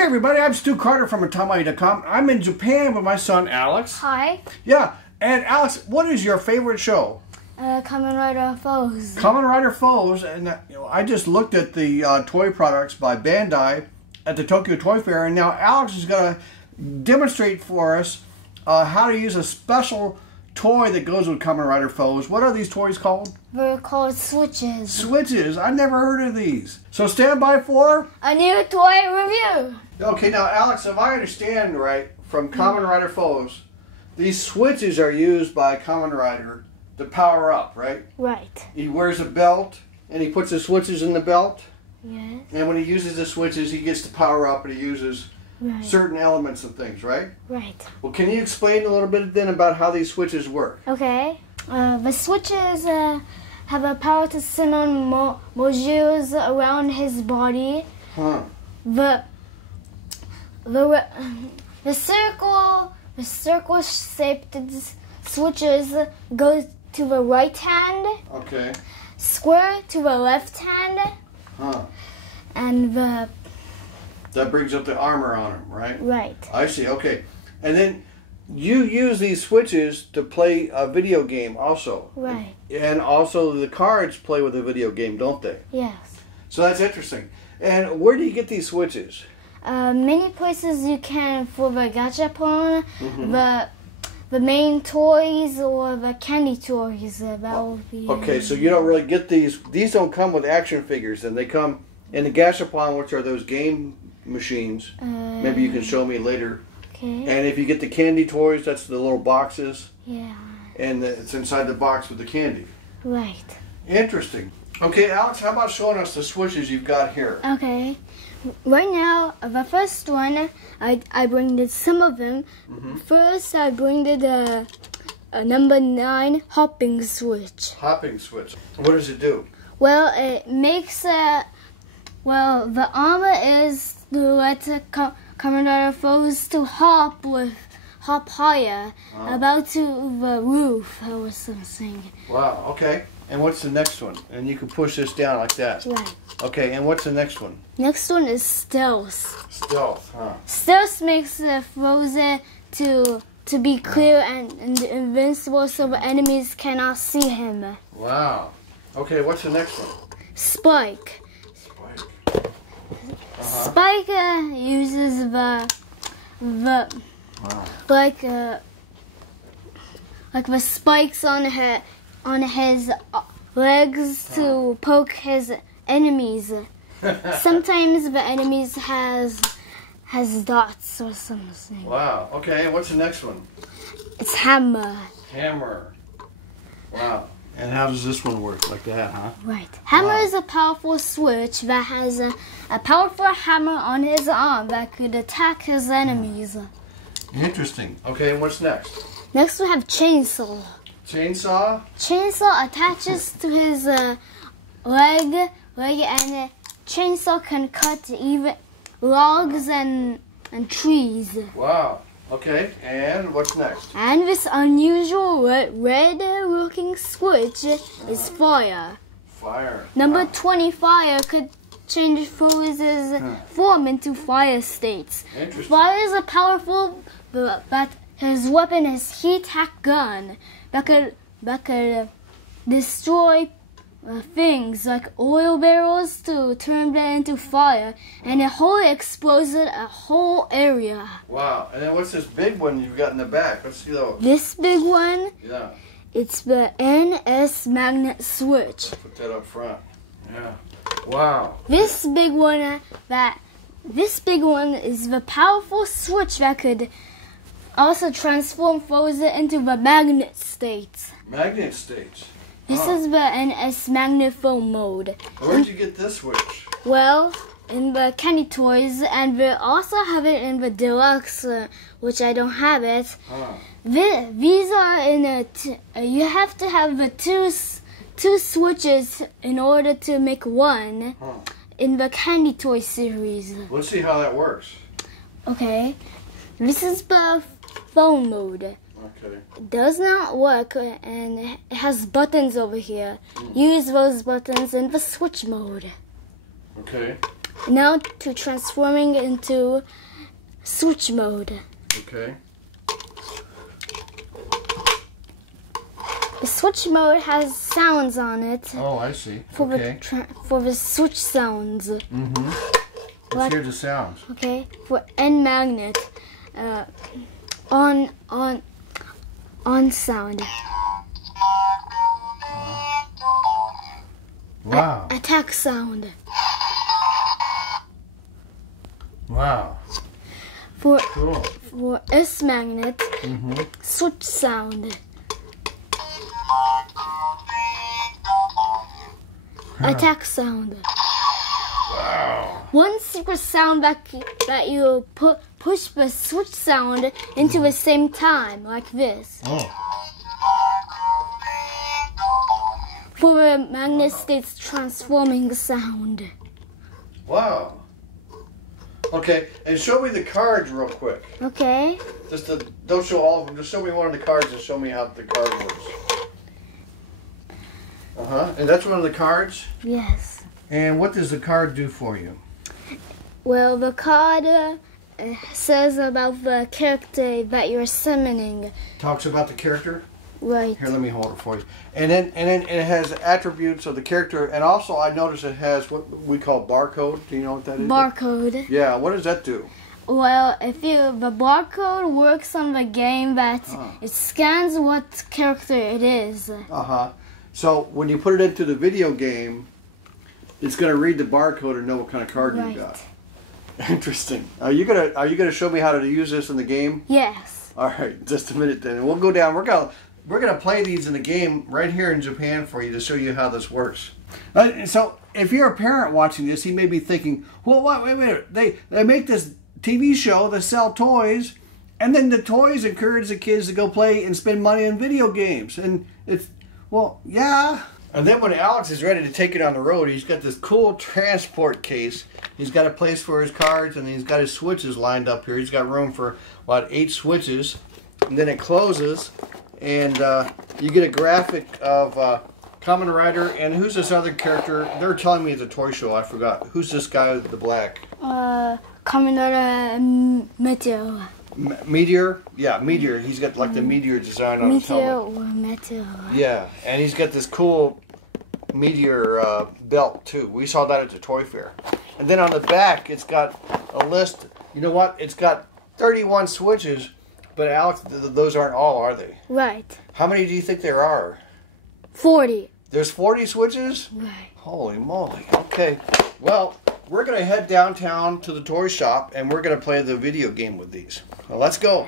Hey everybody, I'm Stu Carter from Atomai.com. I'm in Japan with my son Alex. Hi. Yeah, and Alex, what is your favorite show? Kamen Rider Fourze. Kamen Rider Fourze, and I just looked at the toy products by Bandai at the Tokyo Toy Fair, and now Alex is going to demonstrate for us how to use a special toy that goes with Kamen Rider Fourze. What are these toys called? They're called switches. Switches. I never heard of these. So stand by for a new toy review. Okay, now Alex, if I understand right from Kamen Rider Fourze, these switches are used by Kamen Rider to power up, right? Right. He wears a belt and he puts the switches in the belt. Yes. And when he uses the switches, he gets to power up and he uses certain elements and things, right? Right. Well, can you explain a little bit then about how these switches work? Okay. The switches have a power to send on modules around his body. Huh. The circle shaped switches go to the right hand. Okay. Square to the left hand. Huh. And that brings up the armor on him, right? Right. I see. Okay. And then you use these switches to play a video game also. Right. And also the cards play with a video game, don't they? Yes. So that's interesting. And where do you get these switches? Many places you can for the gachapon, the main toys, or the candy toys. That will be. Okay, so you don't really get these. These don't come with action figures, and they come in the gachapon, which are those game machines. Maybe you can show me later. Okay. And if you get the candy toys, that's the little boxes. Yeah. And it's inside the box with the candy. Right. Interesting. Okay, Alex, how about showing us the switches you've got here? Okay. Right now, the first one, I bring some of them. First, I bring the number 9 hopping switch. Hopping switch. What does it do? Well, it makes the armor is to let Kamen Rider Fourze to hop higher, about to the roof or something. Wow, okay. And what's the next one? And you can push this down like that. Right. Okay, and what's the next one? Next one is stealth. Stealth, huh? Stealth makes Fourze to be clear and invincible so the enemies cannot see him. Wow. Okay, what's the next one? Spike. Spike. Spike uses like the spikes on his legs to poke his enemies. Sometimes the enemies has dots or something. Wow. Okay, and what's the next one? It's hammer. Hammer. Wow. And how does this one work? Like that, huh? Right. Hammer is a powerful switch that has a powerful hammer on his arm that could attack his enemies. Interesting. Okay, and what's next? Next we have chainsaw. Chainsaw? Chainsaw attaches to his leg, and chainsaw can cut even logs and trees. Wow. Okay, and what's next? And this unusual red-looking switch is fire. Fire. Number 20 fire could change Fourze's form into fire states. Interesting. Fire is a powerful, but his weapon is heat-hack gun that could destroy things like oil barrels to turn them into fire, and it wholly explodes a whole area. Wow. And then what's this big one you've got in the back? Let's see those. This big one, Yeah. it's the NS magnet switch. Put that up front. Yeah. Wow. This big one is the powerful switch that could also transform Fourze into the magnet state. Magnet stage. This is the NS Magnephone mode. Where'd you get this switch? Well, in the candy toys, and we also have it in the deluxe, which I don't have it. These are in you have to have the two switches in order to make one in the candy toy series. Let's see how that works. Okay, this is the phone mode. Okay. It does not work, and it has buttons over here. Use those buttons in the switch mode. Okay. Now to transforming into switch mode. Okay. The switch mode has sounds on it. Oh, I see. For the switch sounds. Mm-hmm. Let's hear the sounds. Okay. For end magnet, on sound. Wow. Attack sound. Wow. For S magnet, Mm-hmm. switch sound. Attack sound. Wow. One secret sound that you push the switch sound into the same time, like this. Oh. For the magnet states transforming sound. Wow. Okay, and show me the cards real quick. Okay. Don't show all of them. Just show me one of the cards and show me how the card works. And that's one of the cards? Yes. And what does the card do for you? Well, the card says about the character that you're summoning. Talks about the character? Right. Here, let me hold it for you. And then it has attributes of the character, and also I noticed it has what we call barcode. Do you know what that is? Barcode. Yeah, what does that do? Well, the barcode works on the game that it scans what character it is. So when you put it into the video game, it's going to read the barcode and know what kind of card you got. Interesting. Are you gonna show me how to use this in the game? Yes. All right, just a minute then. We'll go down. We're gonna play these in the game right here in Japan for you to show you how this works. So if you're a parent watching this, you may be thinking, well, wait a minute. They make this TV show, they sell toys, and then the toys encourage the kids to go play and spend money on video games. And it's, well, yeah. And then when Alex is ready to take it on the road, he's got this cool transport case. He's got a place for his cards, and he's got his switches lined up here. He's got room for about 8 switches. And then it closes, and you get a graphic of Kamen Rider. And who's this other character? They're telling me it's a toy show. I forgot. Who's this guy with the black? Kamen Rider Meteor. Meteor? Yeah, Meteor. He's got like the Meteor design on his helmet. Meteor. Yeah, and he's got this cool Meteor belt too. We saw that at the toy fair. And then on the back, it's got a list. You know what? It's got 31 switches, but Alex, those aren't all, are they? Right. How many do you think there are? 40. There's 40 switches? Right. Holy moly. Okay. Well, we're going to head downtown to the toy shop, and we're going to play the video game with these. Well, let's go.